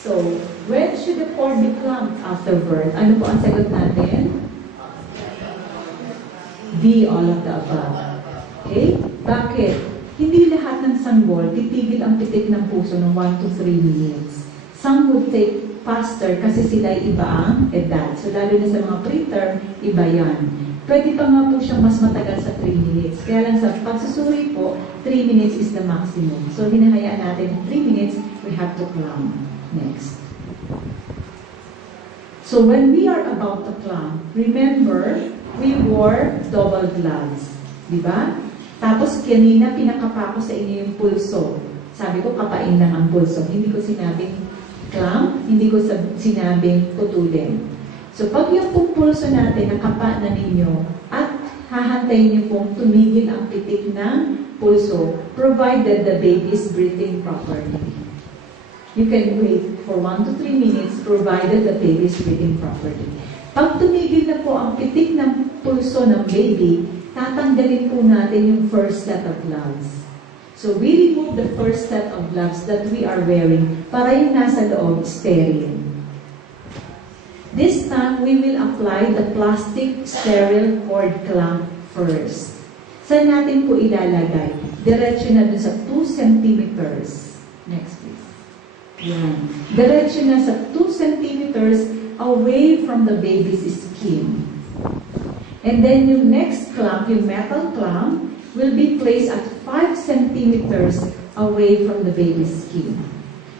So, when should the cord be clamped after birth? Ano po ang sagot natin? D, all of the above. Okay? Bakit? Hindi lahat ng sanggol titigil ang pitik ng puso ng 1 to 3 minutes. Some would take faster kasi sila iba ang edad. So, lalo na sa mga preterm, iba yan. Pwede pa nga po siyang mas matagal sa 3 minutes. Kaya lang sa pagsusuri po, 3 minutes is the maximum. So, hinahayaan natin 3 minutes, we have to clamp. Next. So, when we are about to clamp, remember, we wore double gloves. Diba? Tapos, kanina pinakapa ko sa inyo yung pulso. Sabi ko, kapain lang ang pulso. Hindi ko sinabing clamp, hindi ko sinabing putulin. So, pag yung pulso natin, nakapa na ninyo, at hahantayin niyo pong tumigil ang pitik ng pulso, provided the baby is breathing properly. You can wait for 1 to 3 minutes, provided the baby is breathing properly. Pag tumigil na po ang pitik ng pulso ng baby, tatanggalin po natin yung first set of gloves. So, we remove the first set of gloves that we are wearing para yung nasa loob sterile. This time, we will apply the plastic sterile cord clamp first. Saan natin po ilalagay? Diretso na dun sa 2 centimeters. Next, please. Yan. Diretso na sa 2 centimeters away from the baby's skin. And then yung next clamp, yung metal clamp, will be placed at 5 centimeters away from the baby's skin.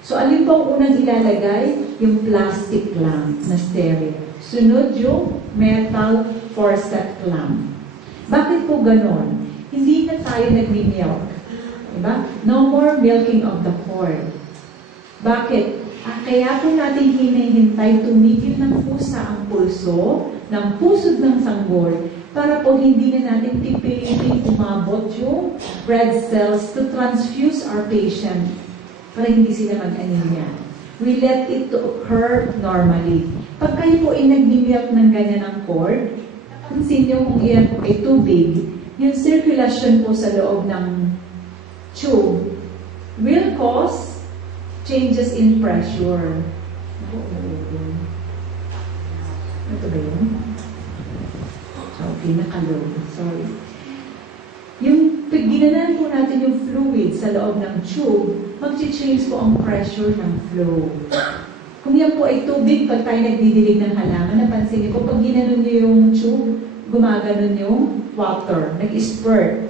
So, alin po ang unang ilalagay? Yung plastic clamp na sterile. Sunod yung metal forceps clamp. Bakit po ganon? Hindi na tayo nagmi-milk. Diba? No more milking of the cord. Bakit? Kaya po natin hinihintay tumigil ng pusa ang pulso, ng pusod ng sanggol, para po hindi na natin pipilitin umabot yung red cells to transfuse our patient para hindi sila mag-anemia. We let it to occur normally. Pag kayo po ay nag-milk ng ganyan ng cord, pansin nyo kung iyan po ay tubig, yung circulation po sa loob ng tube will cause changes in pressure. Ito ba yun? Okay, nakaload. Sorry. Yung ginanan po natin yung fluid sa loob ng tube, mag-change po ang pressure ng flow. Kung yan po ay tubig, pag tayo nagdidilig ng halaman, napansin niyo po, pag ginanon niyo yung tube, gumaganon yung water, nag-spurt.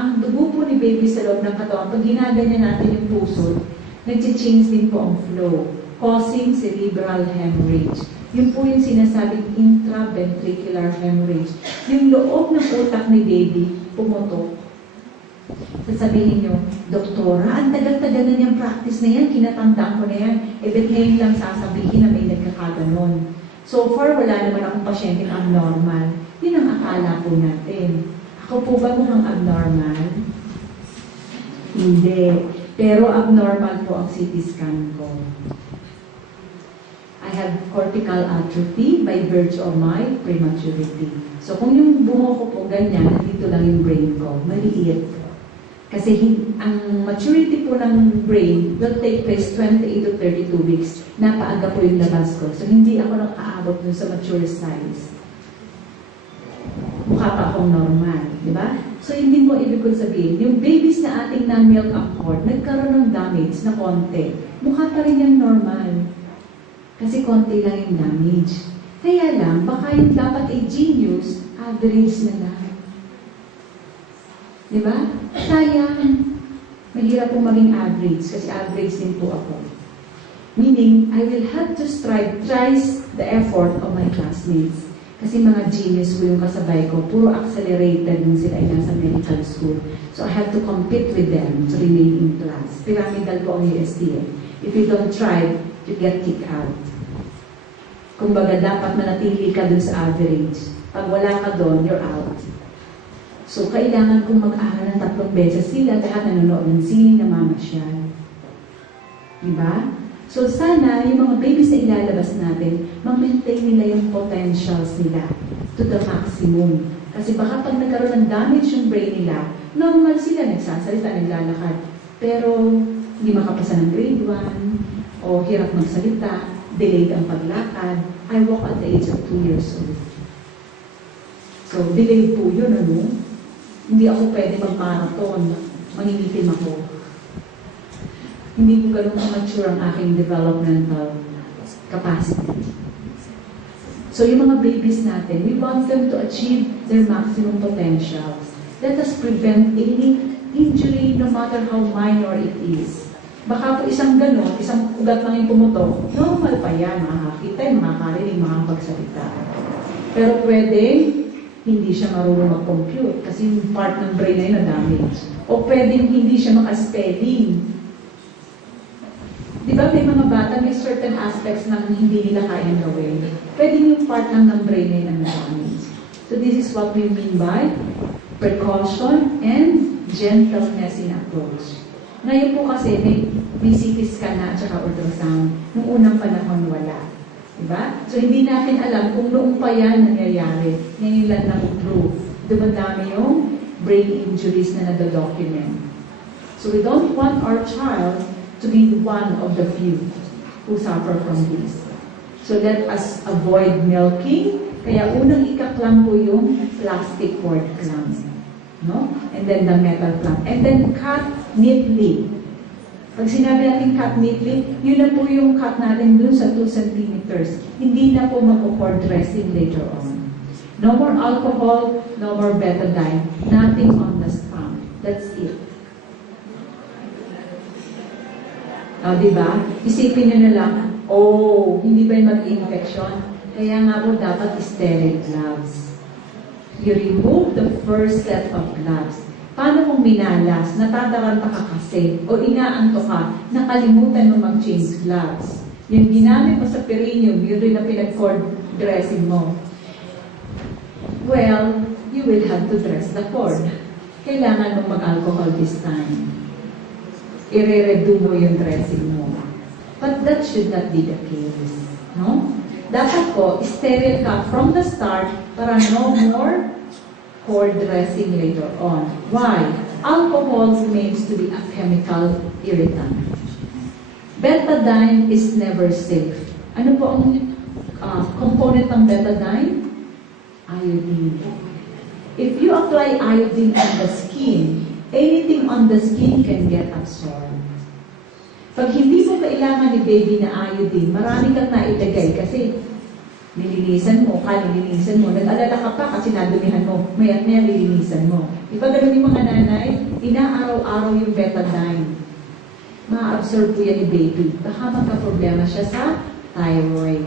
Ang dugo po ni baby sa loob ng katawan, pag ginaganyan natin yung puso, nag-change din po ang flow, causing cerebral hemorrhage. Yun po yung sinasabing intraventricular hemorrhage. Yung loob ng utak ni baby, pumutok. Sasabihin nyo, Doktora, ang tagal-tagal na niyang practice na yan, kinatandaan ko na yan, bet ngayon lang sasabihin na may nagkakaganon. So far, wala naman akong pasyenteng abnormal. Yun ang akala po natin. Ako po ba mukhang abnormal? Hindi. Pero abnormal po ang CT scan ko. I have cortical atrophy by virtue of my prematurity. So kung yung bungo ko po ganyan, nandito lang yung brain ko, maliit. Kasi ang maturity po ng brain will take place 28 to 32 weeks. Napaaga po yung labas ko. So hindi ako nakaabot dun sa mature size. Mukha pa akong normal, di ba? So hindi mo ibig kong sabihin, yung babies na ating na-milk ang cord, nagkaroon ng damage na konti. Mukha pa rin yung normal. Kasi konti lang yung damage. Kaya lang, baka yung dapat ay genius, average na lang. Diba? Sayang. Mahirap pong maging average, kasi average din po ako. Meaning, I will have to strive thrice the effort of my classmates. Kasi mga genius po yung kasabay ko, puro accelerated nung sila ay nasa medical school. So I have to compete with them to remain in class. Pyramidal po ang UST. If you don't try, you get kicked out. Kumbaga, dapat manatili ka dun sa average. Pag wala ka dun, you're out. So, kailangan kong mag-aral ng 3 beses sila lahat nanonood ng sine, namamasyal. Diba? So, sana yung mga babies na ilalabas natin, mag-maintain nila yung potentials nila to the maximum. Kasi baka pag nagkaroon ng damage yung brain nila, normal sila, nagsasalita, naglalakad. Pero, hindi makapasa ng grade 1, o hirap magsalita, delayed ang paglakad. I walk at the age of 2 years old. So, delayed po yun, ano? Hindi ako pwede mag-marathon. Mangingitim ako. Hindi po ganun mature ang aking developmental capacity. So, yung mga babies natin, we want them to achieve their maximum potentials. Let us prevent any injury, no matter how minor it is. Baka po isang gano'n, isang ugat lang yung pumutok, normal pa yan, makakakita, makakarinig, makakapagsalita. Pero pwede, hindi siya marunong mag-compute kasi yung part ng brain na yun na-damage. O pwedeng hindi siya maka-spelling. Di ba may mga bata, may certain aspects na hindi nila kayang gawin. Pwede yung part ng brain na yun ang na-damage. So this is what we mean by precaution and gentleness in approach. Ngayon po kasi may CT scan na at saka ultrasound. Noong unang panahon wala. Diba? So hindi natin alam kung noong pa yan nangyayari. Ngayon lang na-prove. Dumadami yung brain injuries na nado-document. So we don't want our child to be one of the few who suffer from this. So let us avoid milking. Kaya unang ikaklam po yung plastic cord clamp. No? And then the metal clamp. And then cut neatly. Pag sinabi natin cut neatly, yun na po yung cut natin dun sa 2 centimeters. Hindi na po mag-cord dressing later on. No more alcohol, no more betadine. Nothing on the stump. That's it. Diba? Isipin nyo na lang, hindi ba yung mag-infection? Kaya nga po dapat sterile gloves. You remove the first set of gloves. Paano kung minalas, natataranta ka kasi, o inaanto ka, nakalimutan mo mag-change gloves? Yung ginamit mo sa perineum, yun rin na pinag-cord dressing mo. Well, you will have to dress the cord. Kailangan mo mag-alcohol this time. I-redo mo yung dressing mo. But that should not be the case. No? Dapat po, sterile ka from the start para no more cord dressing later on. Why? Alcohol remains to be a chemical irritant. Betadine is never safe. Ano po ang component ng betadine? Iodine. If you apply iodine on the skin, anything on the skin can get absorbed. Pag hindi mo kailangan ni baby na iodine, marami kang nailagay kasi nilinisan mo, nag-alala ka pa kasi nadumihan mo, maya't maya nilinisan mo. Iba ganun yung mga nanay, inaaraw-araw yung betadine. Ma-absorb po yan ni baby. Baka magka-problema siya sa thyroid.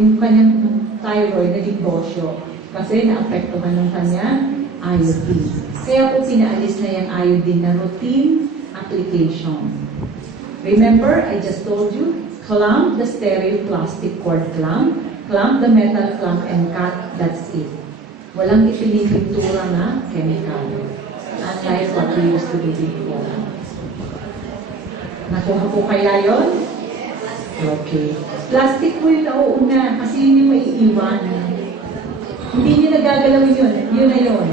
Yung kanyang thyroid naging bosyo kasi naapektuhan ng kanyang iodine. Kaya po pinaalis na yung iodine na routine application. Remember, I just told you, clamp the sterile plastic cord clamp, clamp the metal clamp, and cut, that's it. Walang ipinipintura na chemical. Unlike what we used to do before. Nakuha po kaya yun? Okay. Plastic po yung nauuna kasi yun yung maiiwan. Hindi nyo nagagalawin yun. Yun na yun.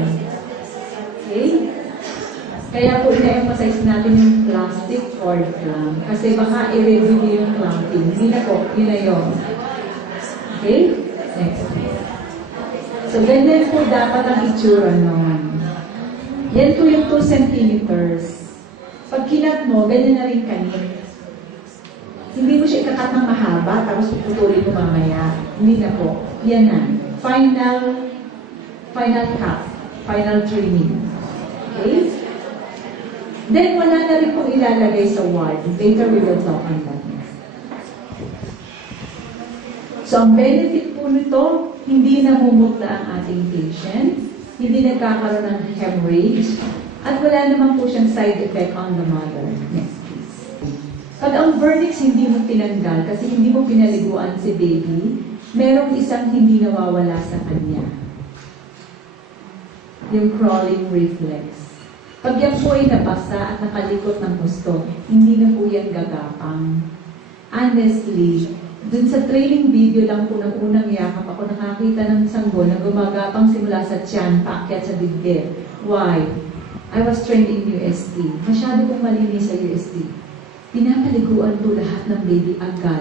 Okay? Kaya po ina-emphasize natin yung plastic cord clamp. Kasi baka i-review yung clamping. Hindi na po. Yun na yun. Okay? Next. So, ganyan po dapat ang itsura nun. Yan po yung 2 centimeters. Pag kinat mo, ganyan na rin kanit. Hindi mo siya ikakat ng mahaba, tapos puputulin mo mamaya. Hindi na po. Yan na. Final cut. Final trimming. Okay? Then, wala na rin pong ilalagay sa ward. Later, we will talk on that. So, ang benefit po nito, hindi namumutla ang ating patient, hindi nagkakaroon ng hemorrhage, at wala naman po siyang side effect on the mother. Next, please. Pag ang vernix hindi mo tinanggal kasi hindi mo pinaliguan si baby, merong isang hindi nawawala sa kanya. Yung crawling reflex. Pag yan po ay nabasa at nakalikot ng gusto, hindi na po yan gagapang. Honestly, dun sa training video lang po ng unang yakap ako nakakita ng sanggol na gumagapang simula sa tiyan, paakyat sa dibdib. Why? I was trained in UST. Masyado pong malinis sa UST. pinapaliguan po lahat ng baby agad.